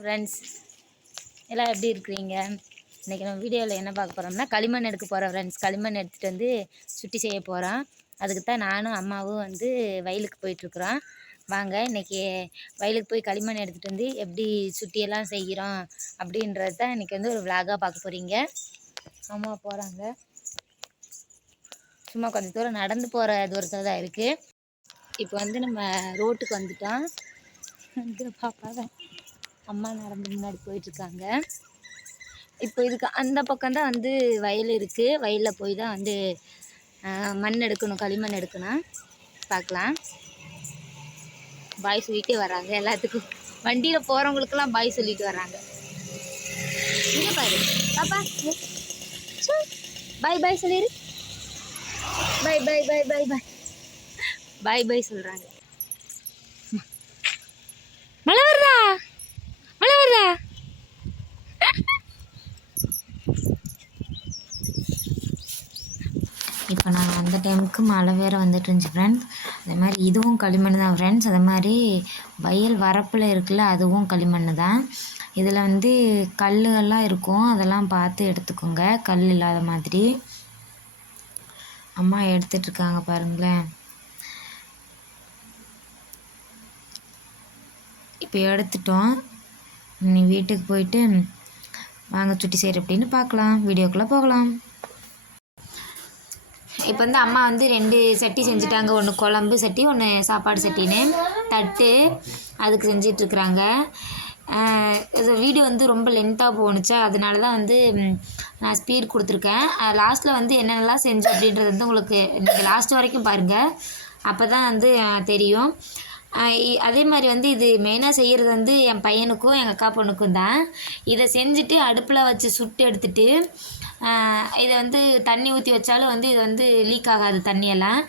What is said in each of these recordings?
Friends எல்லாம் எப்படி இருக்கிறீங்க? இன்றைக்கி நம்ம வீடியோவில் என்ன பார்க்க போகிறோம்னா களிமண் எடுக்க போகிறோம் ஃப்ரெண்ட்ஸ். களிமண் எடுத்துகிட்டு வந்து சுட்டி செய்ய போகிறோம். அதுக்கு தான் நானும் அம்மாவும் வந்து வயலுக்கு போயிட்டுருக்குறோம். வாங்க இன்றைக்கி வயலுக்கு போய் களிமண் எடுத்துகிட்டு வந்து எப்படி சுட்டியெல்லாம் செய்கிறோம் அப்படின்றது தான் இன்றைக்கி வந்து ஒரு விலாகாக பார்க்க போகிறீங்க. அம்மா போகிறாங்க. சும்மா கொஞ்சம் தூரம் நடந்து போகிற தூரத்தில் தான் இருக்குது. இப்போ வந்து நம்ம ரோட்டுக்கு வந்துட்டோம். வந்து பாப்பாங்க அம்மா நடந்து முன்னாடி போயிட்டுருக்காங்க. இப்போ இதுக்கு அந்த பக்கம்தான் வந்து வயல் இருக்குது. வயலில் போய் தான் வந்து மண் எடுக்கணும், களிமண் எடுக்கணும். பார்க்கலாம். பாய் சொல்லிகிட்டே வர்றாங்க எல்லாத்துக்கும். வண்டியில் போகிறவங்களுக்கெல்லாம் பாய் சொல்லிட்டு வர்றாங்க. இங்கே பாரு பாப்பா, பாய் பாய் சொல்லிடு. பாய் பாய் பாய் பாய் பாய் பாய் பாய் சொல்கிறாங்க. மழை வருதா? மழை வருதா? இப்போ நான் அந்த டைமுக்கு மழை வேறு வந்துட்டு இருந்துச்சு ஃப்ரெண்ட்ஸ். அதே மாதிரி இதுவும் களிமண் தான் ஃப்ரெண்ட்ஸ். அதே மாதிரி வயல் வரப்பில் இருக்குல்ல, அதுவும் களிமண் தான். இதில் வந்து கல்லுகள்லாம் இருக்கும், அதெல்லாம் பார்த்து எடுத்துக்கோங்க, கல் இல்லாத மாதிரி. அம்மா எடுத்துட்ருக்காங்க பாருங்களேன். இப்போ எடுத்துட்டோம். நீ வீட்டுக்கு போயிட்டு வாங்க சுட்டி செய்கிற அப்படின்னு பார்க்கலாம். வீடியோக்குள்ளே போகலாம். இப்போ வந்து அம்மா வந்து 2 சட்டி செஞ்சுட்டாங்க. ஒன்று குழம்பு சட்டி, ஒன்று சாப்பாடு சட்டின்னு. தட்டு அதுக்கு செஞ்சிட்ருக்குறாங்க. இது வீடியோ வந்து ரொம்ப லென்த்தாக போணுச்சா, அதனால தான் வந்து நான் ஸ்பீட் கொடுத்துருக்கேன். லாஸ்ட்டில் வந்து என்னென்னலாம் செஞ்சோம் அப்படின்றது வந்து உங்களுக்கு நீங்கள் லாஸ்ட் வரைக்கும் பாருங்கள். அப்போ தான் வந்து தெரியும். அதே மாதிரி வந்து இது மெயினாக செய்கிறது வந்து என் பையனுக்கும் எங்கள் அக்கா பொண்ணுக்கும் தான். இதை செஞ்சுட்டு அடுப்பில் வச்சு சுட்டு எடுத்துட்டு இதை வந்து தண்ணி ஊற்றி வச்சாலும் வந்து இது வந்து லீக் ஆகாது தண்ணியெல்லாம்.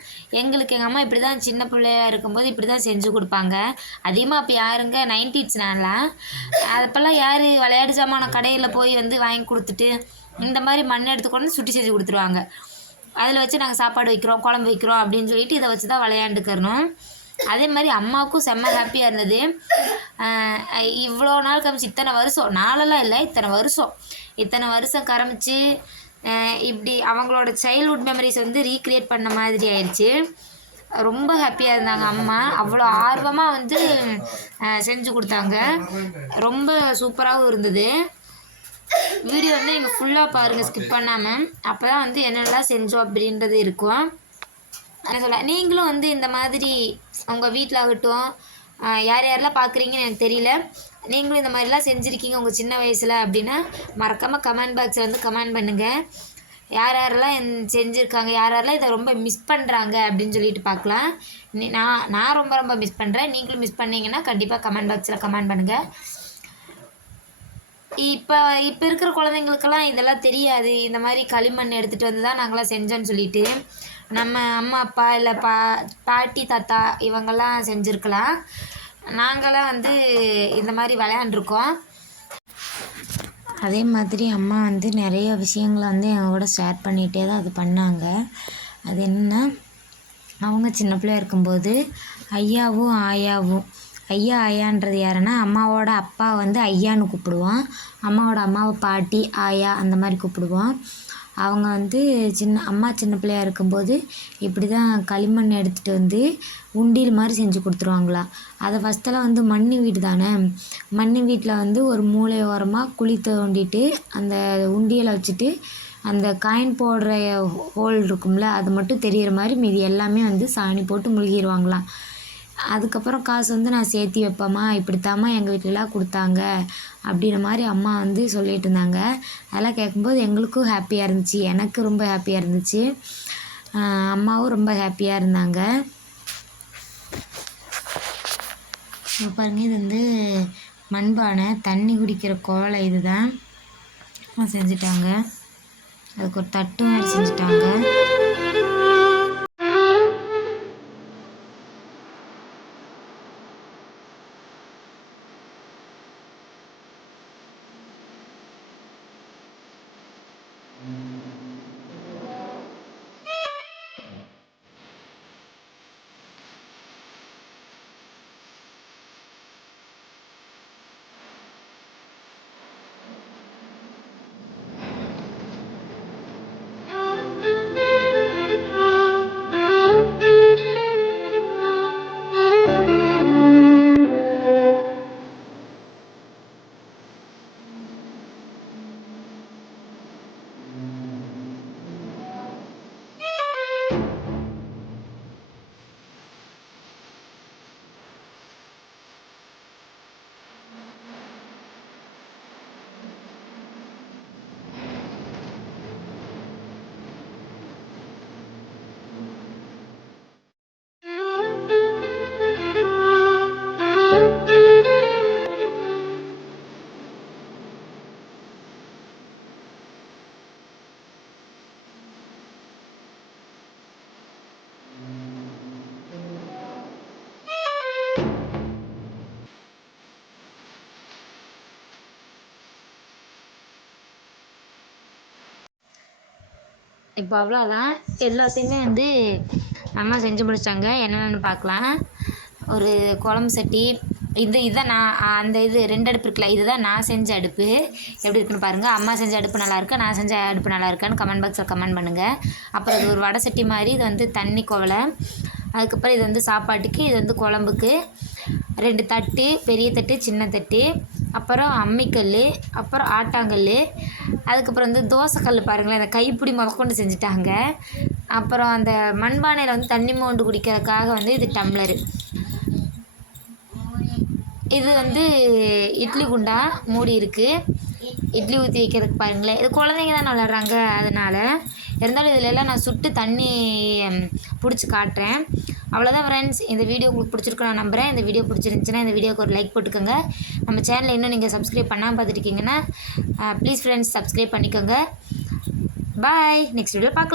எங்களுக்கு எங்கள் அம்மா இப்படி தான் சின்ன பிள்ளையாக இருக்கும்போது இப்படி தான் செஞ்சு கொடுப்பாங்க. அதிகமாக அப்போ யாருங்க 90s நான்லாம் அப்போல்லாம் யார் விளையாட்டு சாமான கடையில் போய் வந்து வாங்கி கொடுத்துட்டு இந்த மாதிரி மண் எடுத்துக்கொண்டு சுட்டி செஞ்சு கொடுத்துருவாங்க. அதில் வச்சு நாங்கள் சாப்பாடு வைக்கிறோம், குழம்பு வைக்கிறோம் அப்படின்னு சொல்லிட்டு இதை வச்சு தான் விளையாண்டுக்கிறணும். அதே மாதிரி அம்மாவுக்கும் செம்ம ஹாப்பியாக இருந்தது. இவ்வளோ நாள் கமிச்சு இத்தனை வருஷம், நாளெல்லாம் இல்லை, இத்தனை வருஷம் கரமிச்சு இப்படி அவங்களோட சைல்ட்ஹுட் மெமரிஸ் வந்து ரீக்ரியேட் பண்ண மாதிரி ஆயிடுச்சு. ரொம்ப ஹாப்பியாக இருந்தாங்க அம்மா. அவ்வளோ ஆர்வமாக வந்து செஞ்சு கொடுத்தாங்க. ரொம்ப சூப்பராகவும் இருந்தது. வீடியோ வந்து நீங்கள் ஃபுல்லாக பாருங்கள், ஸ்கிப் பண்ணாமல். அப்போ தான் வந்து என்னென்னலாம் செஞ்சோம் அப்படின்றது இருக்கும். என்ன சொல்ல, நீங்களும் வந்து இந்த மாதிரி உங்கள் வீட்டில் ஆகட்டும், யார் யாரெல்லாம் பார்க்குறீங்கன்னு எனக்கு தெரியல, நீங்களும் இந்த மாதிரிலாம் செஞ்சுருக்கீங்க உங்கள் சின்ன வயசில் அப்படின்னா மறக்காமல் கமெண்ட் பாக்ஸில் வந்து கமெண்ட் பண்ணுங்கள். யார் யாரெல்லாம் செஞ்சுருக்காங்க, யார் யாரெல்லாம் இதை ரொம்ப மிஸ் பண்ணுறாங்க அப்படின்னு சொல்லிட்டு பார்க்கலாம். நான் ரொம்ப ரொம்ப மிஸ் பண்ணுறேன். நீங்களும் மிஸ் பண்ணீங்கன்னா கண்டிப்பாக கமெண்ட் பாக்ஸில் கமெண்ட் பண்ணுங்கள். இப்போ இருக்கிற குழந்தைங்களுக்கெல்லாம் இதெல்லாம் தெரியாது. இந்த மாதிரி களிமண் எடுத்துகிட்டு வந்து தான் நாங்களாம் செஞ்சோன்னு சொல்லிட்டு. நம்ம அம்மா அப்பா இல்லை பாட்டி தாத்தா இவங்கெல்லாம் செஞ்சுருக்கலாம். நாங்களாம் வந்து இந்த மாதிரி விளையாண்டுருக்கோம். அதே மாதிரி அம்மா வந்து நிறைய விஷயங்களை வந்து எங்களோட ஷேர் பண்ணிகிட்டே தான் அது பண்ணாங்க. அது என்னென்னா, அவங்க சின்ன பிள்ளையா இருக்கும்போது ஐயாவும் ஆயாவும், ஐயா ஆயான்றது யாருன்னா அம்மாவோட அப்பா வந்து ஐயான்னு கூப்பிடுவோம், அம்மாவோட அம்மாவை பாட்டி ஆயா அந்த மாதிரி கூப்பிடுவோம். அவங்க வந்து அம்மா சின்ன பிள்ளையா இருக்கும்போது இப்படி தான் களிமண் எடுத்துகிட்டு வந்து உண்டியல் மாதிரி செஞ்சு கொடுத்துருவாங்களாம். அதை ஃபஸ்ட்டெல்லாம் வந்து மண் வீடு தானே, மண் வீட்டில் வந்து ஒரு மூலை ஓரமாக குழி தோண்டிட்டு அந்த உண்டியலை வச்சுட்டு அந்த காயின் போடுற ஹோல் இருக்கும்ல, அது மட்டும் தெரிகிற மாதிரி மீதி எல்லாமே வந்து சாணி போட்டு முழுகிடுவாங்களாம். அதுக்கப்புறம் காசு வந்து நான் சேர்த்தி வைப்பேம்மா, இப்படித்தாம்மா எங்கள் வீட்டிலலாம் கொடுத்தாங்க அப்படின்ற மாதிரி அம்மா வந்து சொல்லிகிட்டு இருந்தாங்க. அதெல்லாம் கேட்கும்போது எங்களுக்கும் ஹாப்பியாக இருந்துச்சு, எனக்கு ரொம்ப ஹாப்பியாக இருந்துச்சு, அம்மாவும் ரொம்ப ஹாப்பியாக இருந்தாங்க. பாருங்கள், இது வந்து மண்பானை, தண்ணி குடிக்கிற கோலை இது தான் செஞ்சுட்டாங்க. அதுக்கு ஒரு தட்டு மாதிரி செஞ்சுட்டாங்க. இப்போ அவ்வளோதான். எல்லாத்தையுமே வந்து அம்மா செஞ்சு முடிச்சிட்டாங்க. என்னென்னு பார்க்கலாம். ஒரு குழம்பு சட்டி, இதுதான் நான் அந்த 2 அடுப்பு இருக்குல்ல, இதுதான் நான் செஞ்ச அடுப்பு. எப்படி இருக்குன்னு பாருங்கள். அம்மா செஞ்ச அடுப்பு நல்லாயிருக்கா, நான் செஞ்ச அடுப்பு நல்லா இருக்கான்னு கமெண்ட் பாக்ஸில் கமெண்ட் பண்ணுங்கள். அப்புறம் இது ஒரு வடை சட்டி மாதிரி, இது வந்து தண்ணி குவலை. அதுக்கப்புறம் இது வந்து சாப்பாட்டுக்கு, இது வந்து குழம்புக்கு. 2 தட்டு, பெரிய தட்டு சின்ன தட்டு, அப்புறம் அம்மிக்கல், அப்புறம் ஆட்டாங்கல், அதுக்கப்புறம் வந்து தோசைக்கல் பாருங்களேன், அந்த கைப்பிடி முதற்கொண்டு செஞ்சுட்டாங்க. அப்புறம் அந்த மண்பானையில் வந்து தண்ணி மோண்டு குடிக்கிறதுக்காக வந்து இது டம்ளரு. இது வந்து இட்லி குண்டா மூடி இருக்குது, இட்லி ஊற்றி வைக்கிறதுக்கு பாருங்களேன். இது குழந்தைங்க தான் விளாட்றாங்க, அதனால். இருந்தாலும் இதில் எல்லாம் நான் சுட்டு தண்ணி பிடிச்சி காட்டுறேன். அவ்வளோதான் ஃப்ரெண்ட்ஸ். இந்த வீடியோ உங்களுக்கு பிடிச்சிருக்கு நான் நம்புகிறேன். இந்த வீடியோ பிடிச்சிருந்துச்சின்னா இந்த வீடியோக்கு ஒரு லைக் போட்டுக்கோங்க. நம்ம சேனலை இன்னும் நீங்கள் சப்ஸ்கிரைப் பண்ணாமல் பார்த்துருக்கீங்கன்னா ப்ளீஸ் ஃப்ரெண்ட்ஸ் சப்ஸ்கிரைப் பண்ணிக்கோங்க. பாய். நெக்ஸ்ட் வீடியோ பார்க்கலாம்.